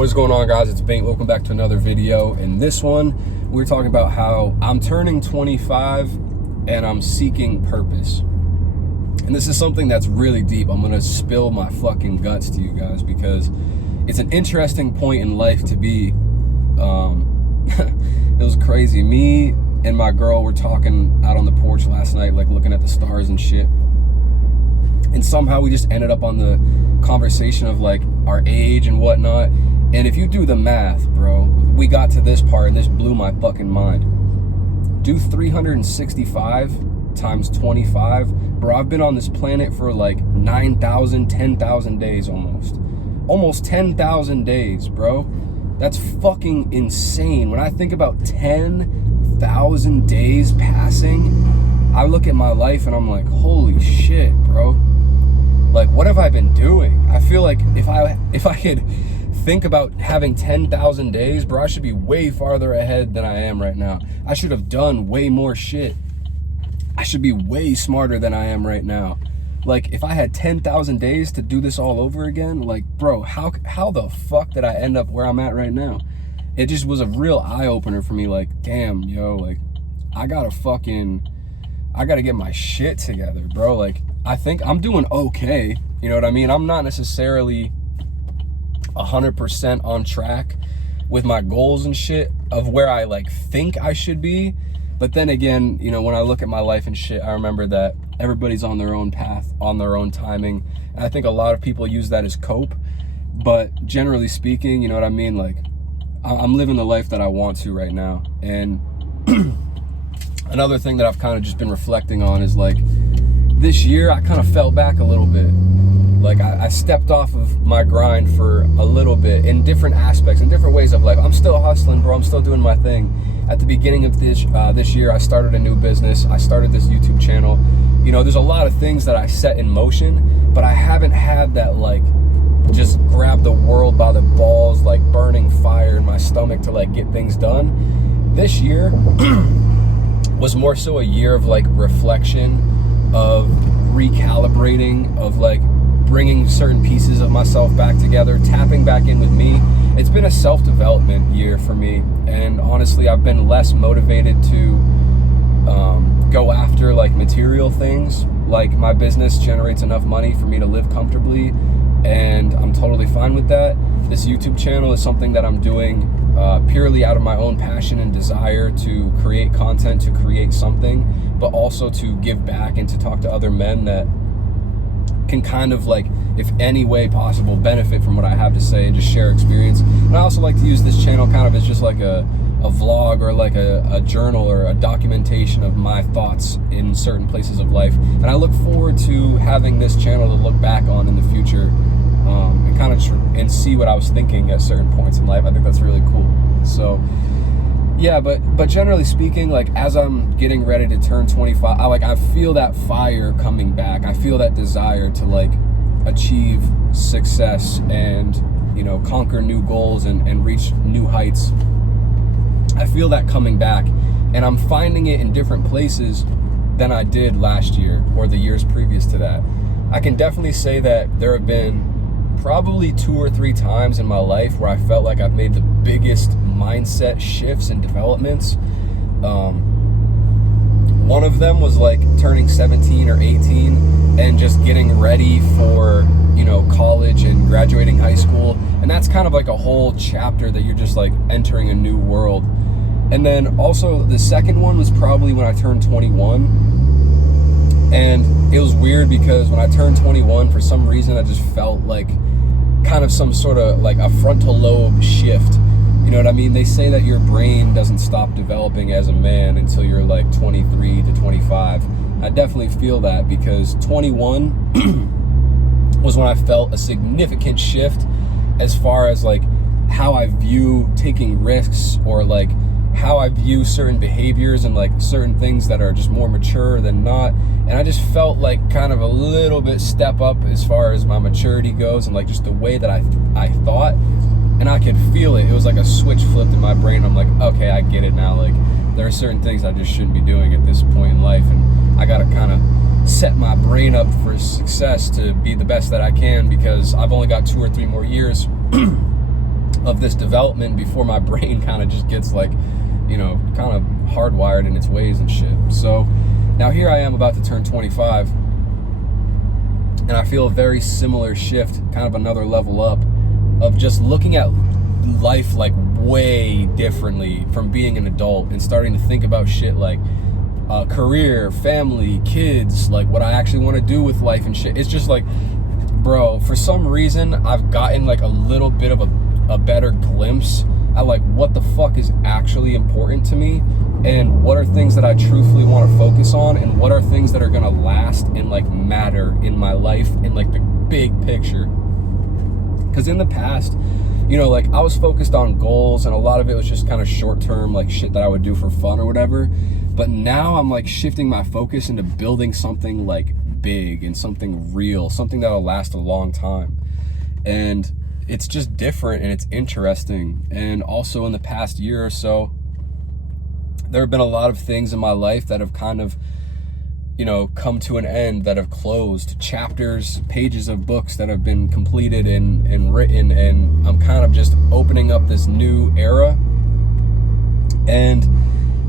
What is going on, guys? It's Bengt. Welcome back to another video. In this one, we're talking about how I'm turning 25 and I'm seeking purpose. And this is something that's really deep. I'm gonna spill my fucking guts to you guys because it's an interesting point in life to be. It was crazy. Me and my girl were talking out on the porch last night, like looking at the stars and shit. And somehow we just ended up on the conversation of like our age and whatnot. And if you do the math, bro, we got to this part and this blew my fucking mind. Do 365 times 25. Bro, I've been on this planet for like 9,000, 10,000 days almost. Almost 10,000 days, bro. That's fucking insane. When I think about 10,000 days passing, I look at my life and I'm like, holy shit, bro. Like, what have I been doing? I feel like if I could think about having 10,000 days, bro, I should be way farther ahead than I am right now. I should have done way more shit. I should be way smarter than I am right now. Like, if I had 10,000 days to do this all over again, like, bro, how the fuck did I end up where I'm at right now? It just was a real eye-opener for me, like, damn, yo, like, I gotta get my shit together, bro. Like, I think I'm doing okay, you know what I mean? I'm not necessarily 100% on track with my goals and shit of where I like think I should be. But then again, you know, when I look at my life and shit, I remember that everybody's on their own path, on their own timing. And I think a lot of people use that as cope. But generally speaking, you know what I mean? Like, I'm living the life that I want to right now. And another thing that I've kind of just been reflecting on is like, this year I kind of fell back a little bit. Like, I stepped off of my grind for a little bit in different aspects, in different ways of life. I'm still hustling, bro. I'm still doing my thing. At the beginning of this year, I started a new business. I started this YouTube channel. You know, there's a lot of things that I set in motion, but I haven't had that, like, just grab the world by the balls, like burning fire in my stomach to, like, get things done. This year was more so a year of, like, reflection, of recalibrating, of, like, bringing certain pieces of myself back together, tapping back in with me. It's been a self-development year for me, and honestly, I've been less motivated to go after like material things. Like, my business generates enough money for me to live comfortably, and I'm totally fine with that. This YouTube channel is something that I'm doing purely out of my own passion and desire to create content, to create something, but also to give back and to talk to other men that can kind of, like, if any way possible, benefit from what I have to say and just share experience. And I also like to use this channel kind of as just like a vlog or like a journal or a documentation of my thoughts in certain places of life. And I look forward to having this channel to look back on in the future and kind of just and see what I was thinking at certain points in life. I think that's really cool. So yeah, but generally speaking, like, as I'm getting ready to turn 25, I feel that fire coming back. I feel that desire to, like, achieve success and, you know, conquer new goals and reach new heights. I feel that coming back, and I'm finding it in different places than I did last year or the years previous to that. I can definitely say that there have been probably 2 or 3 times in my life where I felt like I've made the biggest mindset shifts and developments. One of them was like turning 17 or 18 and just getting ready for, you know, college and graduating high school. And that's kind of like a whole chapter that you're just like entering a new world. And then also the second one was probably when I turned 21. And it was weird because when I turned 21, for some reason, I just felt like kind of some sort of like a frontal lobe shift. You know what I mean? They say that your brain doesn't stop developing as a man until you're like 23 to 25. I definitely feel that because 21 was when I felt a significant shift as far as like how I view taking risks or like how I view certain behaviors and like certain things that are just more mature than not. And I just felt like kind of a little bit step up as far as my maturity goes and like just the way that I thought. And I could feel it. It was like a switch flipped in my brain. I'm like, okay, I get it now. Like, there are certain things I just shouldn't be doing at this point in life. And I got to kind of set my brain up for success to be the best that I can because I've only got 2 or 3 more years of this development before my brain kind of just gets like, you know, kind of hardwired in its ways and shit. So now here I am about to turn 25, and I feel a very similar shift, kind of another level up of just looking at life like way differently from being an adult and starting to think about shit like career, family, kids, like what I actually want to do with life and shit. It's just like, bro, for some reason I've gotten like a little bit of a better glimpse at like what the fuck is actually important to me, and what are things that I truthfully want to focus on, and what are things that are gonna last and like matter in my life in like the big picture. Because in the past, you know, like I was focused on goals, and a lot of it was just kind of short-term like shit that I would do for fun or whatever. But now I'm like shifting my focus into building something like big and something real, something that'll last a long time. And it's just different and it's interesting. And also in the past year or so, there have been a lot of things in my life that have kind of, you know, come to an end, that have closed, chapters, pages of books that have been completed and written, and I'm kind of just opening up this new era. And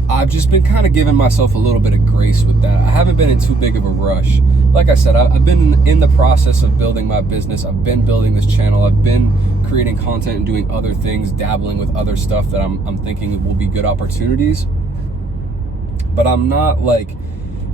I've just been kind of giving myself a little bit of grace with that. I haven't been in too big of a rush. Like I said, I've been in the process of building my business. I've been building this channel. I've been creating content and doing other things, dabbling with other stuff that I'm thinking will be good opportunities. But I'm not like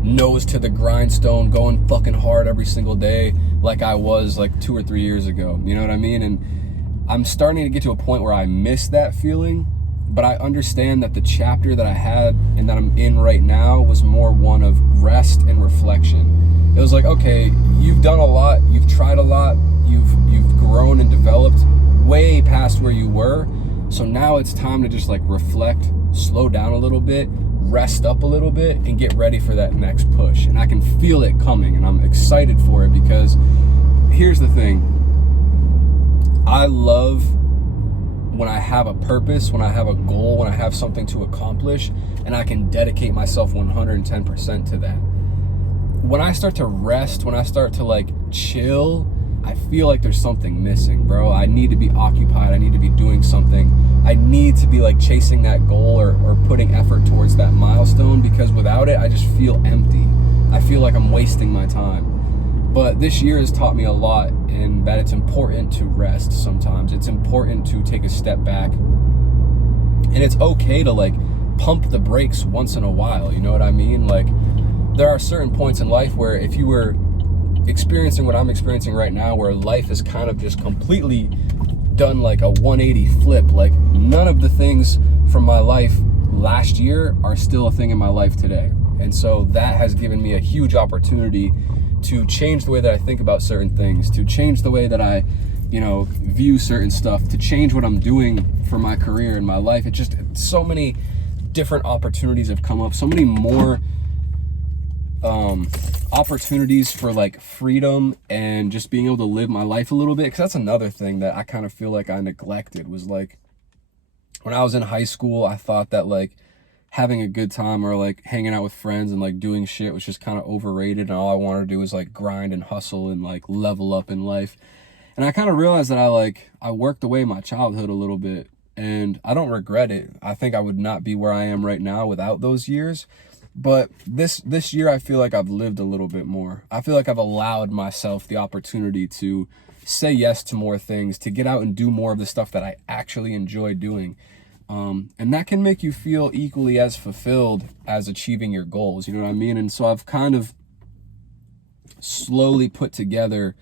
nose to the grindstone, going fucking hard every single day like I was like 2 or 3 years ago. You know what I mean? And I'm starting to get to a point where I miss that feeling. But I understand that the chapter that I had and that I'm in right now was more one of rest and reflection. It was like, okay, you've done a lot, you've tried a lot, you've grown and developed way past where you were. So now it's time to just like reflect, slow down a little bit, rest up a little bit, and get ready for that next push. And I can feel it coming, and I'm excited for it, because here's the thing. I love when I have a purpose, when I have a goal, when I have something to accomplish, and I can dedicate myself 110% to that. When I start to rest, when I start to like chill, I feel like there's something missing, bro. I need to be occupied. I need to be doing something. I need to be like chasing that goal or putting effort towards that milestone, because without it, I just feel empty. I feel like I'm wasting my time. But this year has taught me a lot, in that it's important to rest sometimes. It's important to take a step back. And it's okay to like pump the brakes once in a while, you know what I mean? Like, there are certain points in life where if you were experiencing what I'm experiencing right now, where life is kind of just completely done like a 180 flip, like none of the things from my life last year are still a thing in my life today. And so that has given me a huge opportunity to change the way that I think about certain things, to change the way that I, you know, view certain stuff, to change what I'm doing for my career and my life. It's just so many different opportunities have come up, so many more opportunities for like freedom and just being able to live my life a little bit. Because that's another thing that I kind of feel like I neglected, was like when I was in high school, I thought that like having a good time or like hanging out with friends and like doing shit was just kind of overrated, and all I wanted to do was like grind and hustle and like level up in life. And I kind of realized that I worked away my childhood a little bit, and I don't regret it. I think I would not be where I am right now without those years. But this year, I feel like I've lived a little bit more. I feel like I've allowed myself the opportunity to say yes to more things, to get out and do more of the stuff that I actually enjoy doing. And that can make you feel equally as fulfilled as achieving your goals, you know what I mean? And so I've kind of slowly put together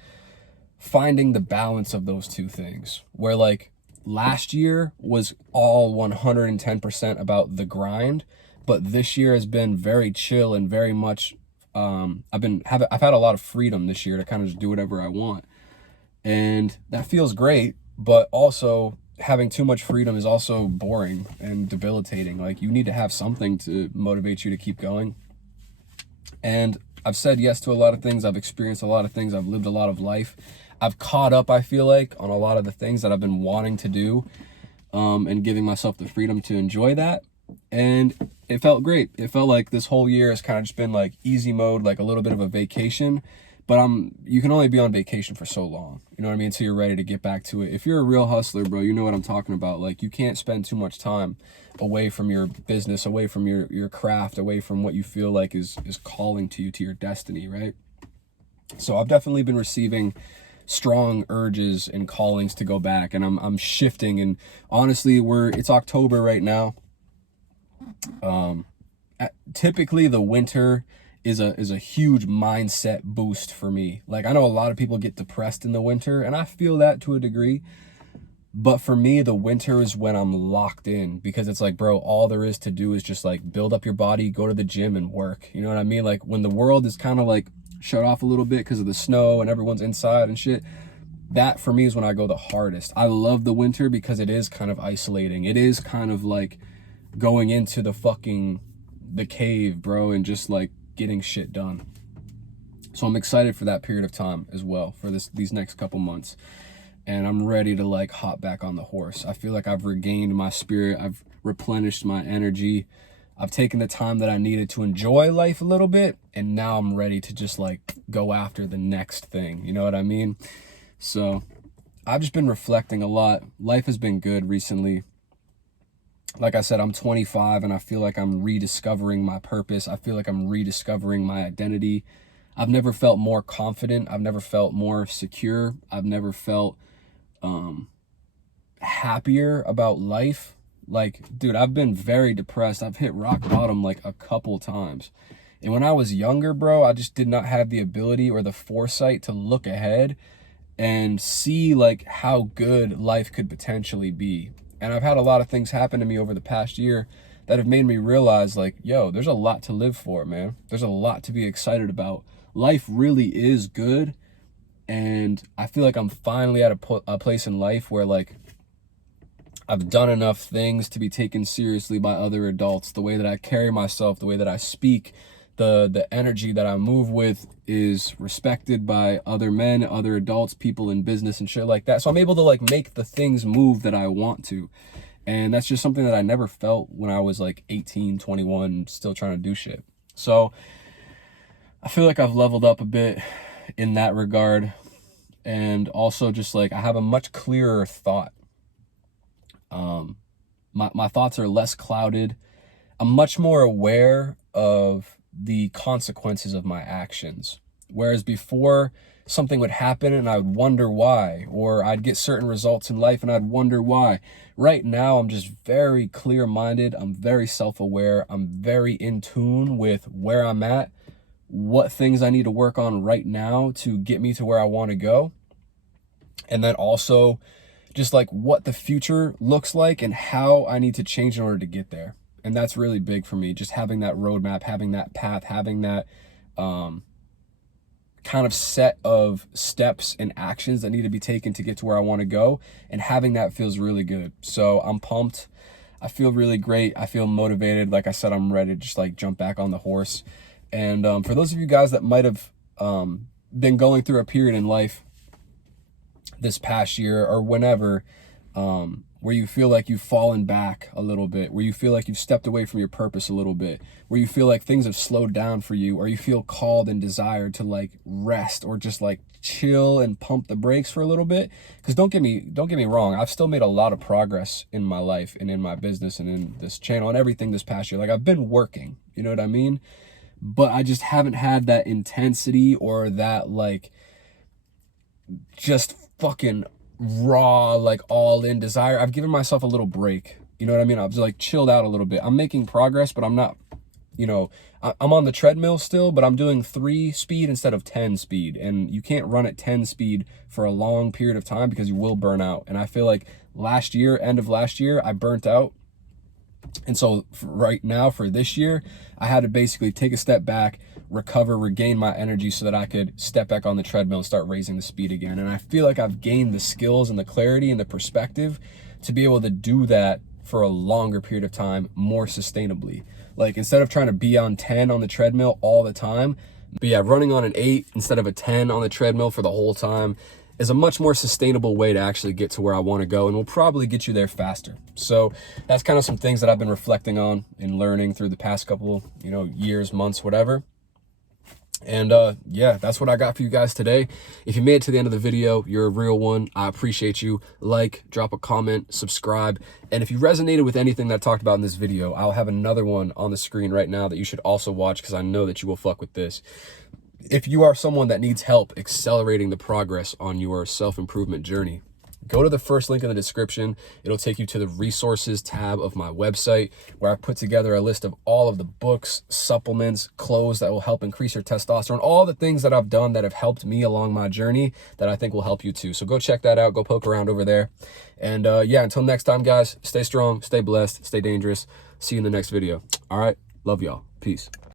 finding the balance of those two things, where like last year was all 110% about the grind, but this year has been very chill and very much, I've had a lot of freedom this year to kind of just do whatever I want. And that feels great, but also having too much freedom is also boring and debilitating. Like, you need to have something to motivate you to keep going. And I've said yes to a lot of things. I've experienced a lot of things. I've lived a lot of life. I've caught up, I feel like, on a lot of the things that I've been wanting to do, and giving myself the freedom to enjoy that. And it felt great. It felt like this whole year has kind of just been like easy mode, like a little bit of a vacation. but you can only be on vacation for so long, you know what I mean, until you're ready to get back to it. If you're a real hustler, bro, you know what I'm talking about. Like, you can't spend too much time away from your business, away from your craft, away from what you feel like is calling to you, to your destiny, right? So I've definitely been receiving strong urges and callings to go back, and I'm shifting. And honestly, it's October right now. Typically the winter is a huge mindset boost for me. Like, I know a lot of people get depressed in the winter, and I feel that to a degree. But for me, the winter is when I'm locked in, because it's like, bro, all there is to do is just like build up your body, go to the gym and work. You know what I mean? Like, when the world is kind of like shut off a little bit because of the snow and everyone's inside and shit, that for me is when I go the hardest. I love the winter because it is kind of isolating. It is kind of like going into the cave, bro, and just like getting shit done. So I'm excited for that period of time as well, for these next couple months. And I'm ready to like hop back on the horse. I feel like I've regained my spirit. I've replenished my energy. I've taken the time that I needed to enjoy life a little bit. And now I'm ready to just like go after the next thing. You know what I mean? So I've just been reflecting a lot. Life has been good recently. Like I said, I'm 25 and I feel like I'm rediscovering my purpose. I feel like I'm rediscovering my identity. I've never felt more confident. I've never felt more secure. I've never felt happier about life. Like, dude, I've been very depressed. I've hit rock bottom like a couple times. And when I was younger, bro, I just did not have the ability or the foresight to look ahead and see like how good life could potentially be. And I've had a lot of things happen to me over the past year that have made me realize, like, yo, there's a lot to live for, man. There's a lot to be excited about. Life really is good. And I feel like I'm finally at a place in life where, like, I've done enough things to be taken seriously by other adults. The way that I carry myself, the way that I speak, the energy that I move with is respected by other men, other adults, people in business and shit like that. So I'm able to like make the things move that I want to. And that's just something that I never felt when I was like 18, 21, still trying to do shit. So I feel like I've leveled up a bit in that regard. And also just like I have a much clearer thought. My thoughts are less clouded. I'm much more aware of the consequences of my actions. Whereas before, something would happen and I would wonder why, or I'd get certain results in life and I'd wonder why. Right now, I'm just very clear-minded. I'm very self-aware. I'm very in tune with where I'm at, what things I need to work on right now to get me to where I want to go. And then also just like what the future looks like and how I need to change in order to get there. And that's really big for me, just having that roadmap, having that path, having that kind of set of steps and actions that need to be taken to get to where I want to go. And having that feels really good. So I'm pumped. I feel really great. I feel motivated. Like I said, I'm ready to just like jump back on the horse. And for those of you guys that might have been going through a period in life this past year or whenever, where you feel like you've fallen back a little bit, where you feel like you've stepped away from your purpose a little bit, where you feel like things have slowed down for you, or you feel called and desired to like rest or just like chill and pump the brakes for a little bit. Because don't get me wrong, I've still made a lot of progress in my life and in my business and in this channel and everything this past year. Like, I've been working, you know what I mean? But I just haven't had that intensity or that like just fucking raw, like all in desire. I've given myself a little break, you know what I mean? I've just like chilled out a little bit. I'm making progress, but I'm not, you know, I'm on the treadmill still, but I'm doing 3 speed instead of 10 speed. And you can't run at 10 speed for a long period of time because you will burn out. And I feel like end of last year, I burnt out. And so right now for this year, I had to basically take a step back, recover, regain my energy so that I could step back on the treadmill and start raising the speed again. And I feel like I've gained the skills and the clarity and the perspective to be able to do that for a longer period of time, more sustainably. Like, instead of trying to be on 10 on the treadmill all the time, but yeah, running on an 8 instead of a 10 on the treadmill for the whole time is a much more sustainable way to actually get to where I want to go, and will probably get you there faster. So that's kind of some things that I've been reflecting on and learning through the past couple, you know, years, months, whatever. And yeah, that's what I got for you guys today. If you made it to the end of the video, you're a real one. I appreciate you. Like, drop a comment, subscribe. And if you resonated with anything that I talked about in this video, I'll have another one on the screen right now that you should also watch, because I know that you will fuck with this. If you are someone that needs help accelerating the progress on your self-improvement journey, go to the first link in the description. It'll take you to the resources tab of my website, where I put together a list of all of the books, supplements, clothes that will help increase your testosterone, all the things that I've done that have helped me along my journey that I think will help you too. So go check that out. Go poke around over there. And yeah, until next time, guys, stay strong, stay blessed, stay dangerous. See you in the next video. All right. Love y'all. Peace.